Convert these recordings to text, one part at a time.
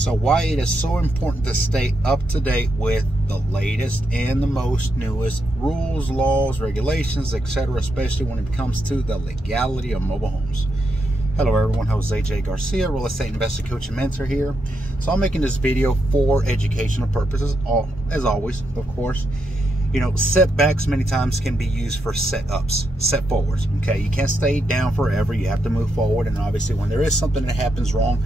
So why it is so important to stay up to date with the latest and the most newest rules, laws, regulations, etc., especially when it comes to the legality of mobile homes. Hello everyone, Jose J. Garcia, real estate investor, coach, and mentor here. So I'm making this video for educational purposes, as always, of course. You know, setbacks many times can be used for set-ups, set forwards, okay? You can't stay down forever, you have to move forward, and obviously when there is something that happens wrong,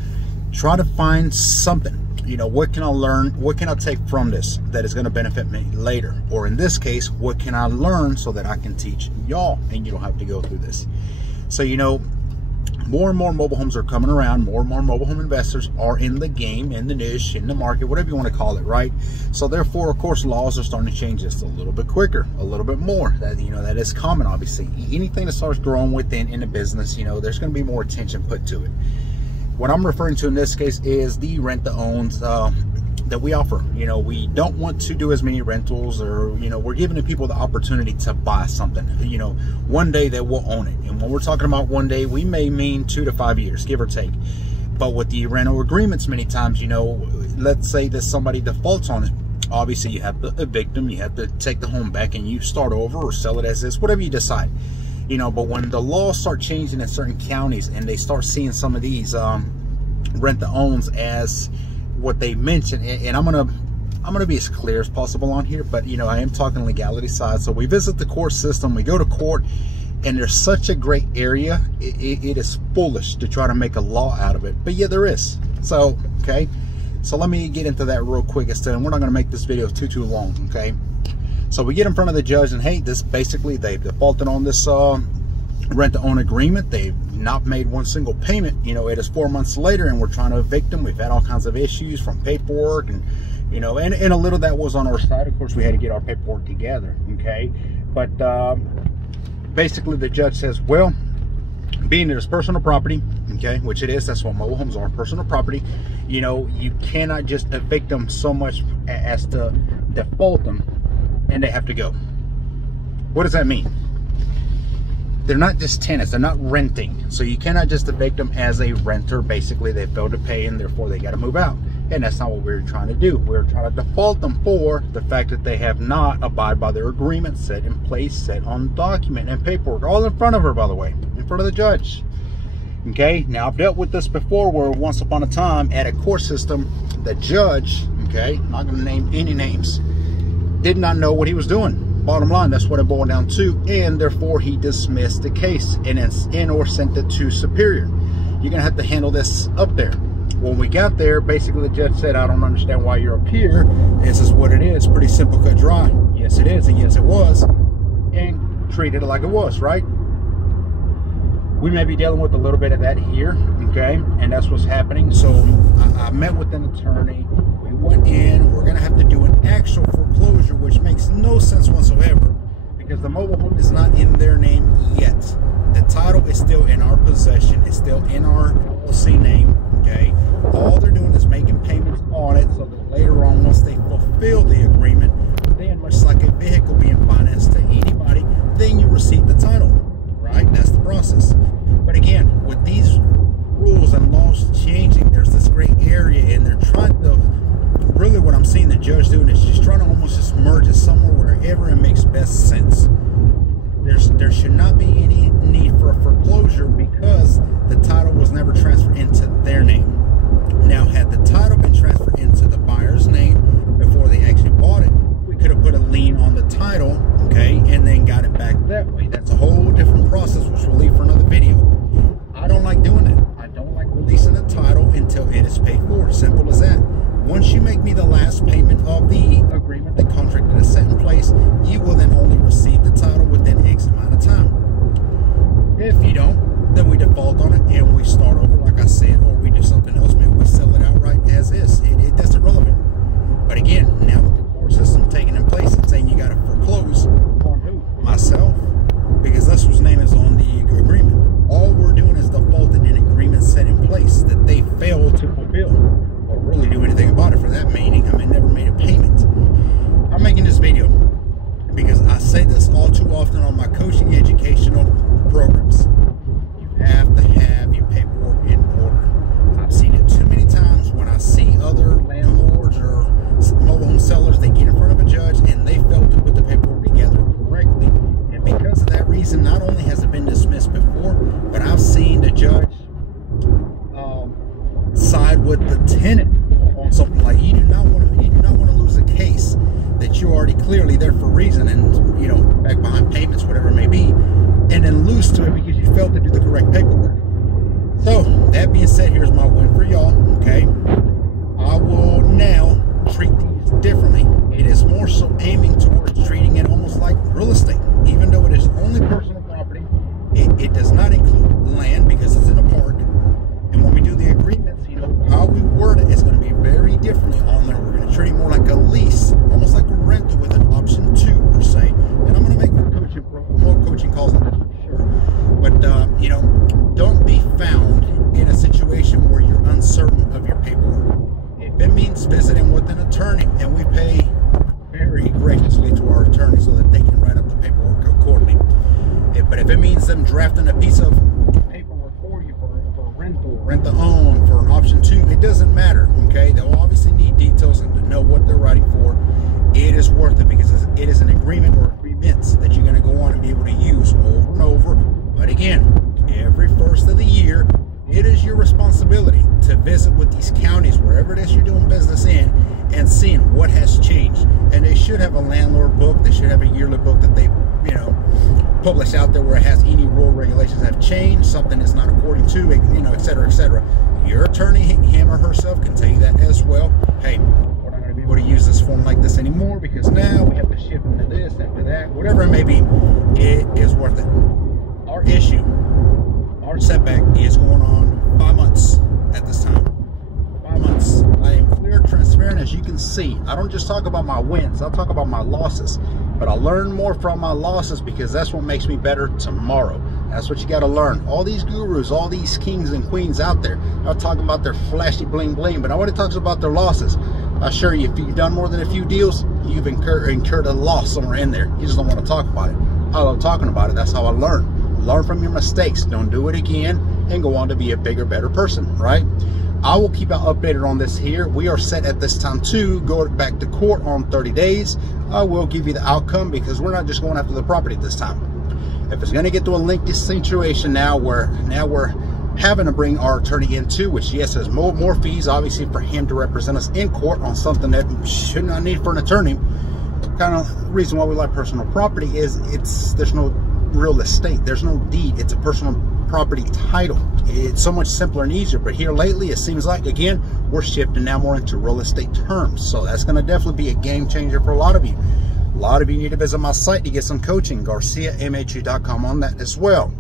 try to find something. You know, what can I learn? What can I take from this that is going to benefit me later? Or in this case, what can I learn so that I can teach y'all and you don't have to go through this? So, you know, more and more mobile homes are coming around. More and more mobile home investors are in the game, in the niche, in the market, whatever you want to call it, right? So therefore, of course, laws are starting to change just a little bit quicker, a little bit more. That, you know, that is common, obviously. Anything that starts growing within in a business, you know, there's going to be more attention put to it. What I'm referring to in this case is the rent-to-owns that we offer. You know, we don't want to do as many rentals, or, you know, we're giving the people the opportunity to buy something. You know, one day they will own it. And when we're talking about one day, we may mean 2 to 5 years, give or take. But with the rental agreements, many times, you know, let's say that somebody defaults on it. Obviously, you have to evict them, you have to take the home back and you start over or sell it as is, whatever you decide. You know, but when the laws start changing in certain counties and they start seeing some of these rent-to-owns as what they mentioned, and I'm gonna be as clear as possible on here, but you know, I am talking legality side. So we visit the court system, we go to court, and there's such a great area. It is foolish to try to make a law out of it, but yeah, there is. So okay, so let me get into that real quick instead, and we're not going to make this video too long. Okay, so we get in front of the judge, and hey, this basically they've defaulted on this rent-to-own agreement. They've not made one single payment. You know, it is 4 months later and we're trying to evict them. We've had all kinds of issues from paperwork, and you know, and a little that was on our side. Of course, we had to get our paperwork together. Okay, but basically the judge says, well, being it is personal property, okay, which it is, that's what mobile homes are, personal property, you know, you cannot just evict them so much as to default them and they have to go. What does that mean? They're not just tenants, they're not renting. So you cannot just evict them as a renter. Basically, they failed to pay and therefore they got to move out. And that's not what we're trying to do. We're trying to default them for the fact that they have not abided by their agreement set in place, set on document and paperwork, all in front of her, by the way, in front of the judge. Okay, now I've dealt with this before where once upon a time at a court system, the judge, okay, I'm not going to name any names, did not know what he was doing. Bottom line, that's what it boiled down to, and therefore he dismissed the case and or sent it to Superior. You're gonna have to handle this up there. When we got there, basically the judge said, I don't understand why you're up here. This is what it is, pretty simple, cut, dry. Yes it is, and yes it was, and treated it like it was, right? We may be dealing with a little bit of that here, okay, and that's what's happening. So I met with an attorney. We went in. We're gonna have to do an actual foreclosure, which makes no sense whatsoever because the mobile home is not in their name yet. The title is still in our possession. It's still in our LLC name, okay? All they're doing is making payments on it so that later on, once they fulfill the agreement, then much like a vehicle being financed to anybody, then you receive the title, right? That's the process. But again, with these rules and laws changing, there's this gray area, and they're trying to, really what I'm seeing the judge doing is just trying to almost just merge it somewhere wherever it makes best sense. There should not be any need for a foreclosure because the title was never transferred into their name. Now, had the title been transferred into the buyer's name before they actually bought it, we could have put a lien on the title, okay, and then got it back that way. That's a whole different process, which we'll leave for another video. I don't like doing that. I don't like releasing the title until it is paid for. Simple as that. Once you make me the last payment of the agreement, the contract that is set in place, you will then only receive the title within X amount of time. If you don't, then we default on it and we start over, like I said, or we do something else. Maybe we sell it outright as is. That's irrelevant. But again, now with the court system taking in place and saying you got to foreclose on who? Myself, because that's whose name is on the agreement. All we're doing is defaulting an agreement set in place that they failed to fulfill, or really do anything about it for that meaning. I mean, never made a payment. I'm making this video because I say this all too often on my coaching educational programs. You have to have your paperwork in order. I've seen it too many times when I see other the tenant on something like you do not want to lose a case that you're already clearly there for a reason, and you know, back behind payments, whatever it may be, and then lose to it because you failed to do the correct paperwork. So that being said, here's my win for y'all. Okay, I will now treat these differently. It is more so aiming towards treating it almost like real estate, even though it is only personal property. It does not include land because it's in a park. And when we do the agreements, you know, how we word it is going to be very differently on there. We're going to treat it more like a lease, almost like a rental with an option 2 per se. And I'm going to make more coaching calls on this for sure. But you know, don't be found in a situation where you're uncertain of your paperwork. If it means visiting with an attorney, and we pay very graciously to our attorney so that they can write up the paperwork accordingly. But if it means them drafting a piece of paperwork for you for rental, rent to own, for an option 2, it doesn't matter. Okay, they'll obviously need details and to know what they're writing for. It is worth it because it is an agreement or agreements that you're going to go on and be able to use over and over. But again, every first of the year, it is your responsibility to visit with these counties, wherever it is you're doing business in, and seeing what has changed. And they should have a landlord book. They should have a yearly book that they, you know, publish out there where it has any rule regulations have changed, something is not according to, you know, etc., etc. Your attorney, him or herself, can tell you that as well. Hey, we're not going to be able to use this form like this anymore because now we have to shift into this, into that, whatever it may be. It is worth it. Our issue, our setback is going on 5 months at this time. 5 months. I am clear, transparent, as you can see. I don't just talk about my wins, I'll talk about my losses. But I learn more from my losses because that's what makes me better tomorrow. That's what you got to learn. All these gurus, all these kings and queens out there are talking about their flashy bling bling, but nobody talks about their losses. I assure you, if you've done more than a few deals, you've incurred a loss somewhere in there. You just don't want to talk about it. I love talking about it. That's how I learn. Learn from your mistakes. Don't do it again and go on to be a bigger, better person, right? I will keep you updated on this here. We are set at this time to go back to court on 30 days. I will give you the outcome because we're not just going after the property this time. If it's going to get to a lengthy situation now where we're having to bring our attorney into, which yes, has more fees obviously for him to represent us in court on something that should not need for an attorney. Kind of reason why we like personal property is there's no real estate, there's no deed, it's a personal property title. It's so much simpler and easier. But here lately, it seems like, again, we're shifting now more into real estate terms. So that's going to definitely be a game changer for a lot of you. A lot of you need to visit my site to get some coaching, GarciaMHU.com, on that as well.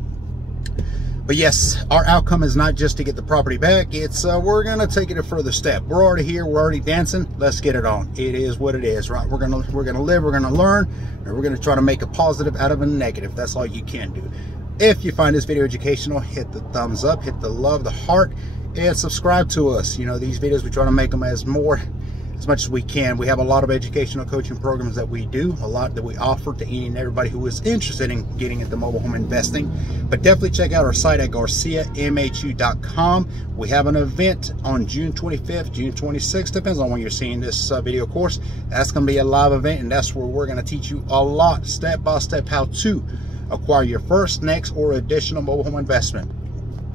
But yes, our outcome is not just to get the property back. It's we're going to take it a further step. We're already here, we're already dancing. Let's get it on. It is what it is, right? We're gonna live, we're gonna learn, and we're gonna try to make a positive out of a negative. That's all you can do. If you find this video educational, hit the thumbs up, hit the love, the heart, and subscribe to us. You know, these videos, we try to make them as much as we can. We have a lot of educational coaching programs that we do, a lot that we offer to any and everybody who is interested in getting into mobile home investing. But definitely check out our site at GarciaMHU.com. We have an event on June 25th, June 26th, depends on when you're seeing this video course. That's going to be a live event, and that's where we're going to teach you a lot, step by step, how to acquire your first, next, or additional mobile home investment.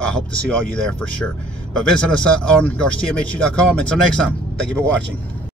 I hope to see all you there for sure. But visit us on GarciaMHU.com. Until next time, thank you for watching.